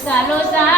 三六三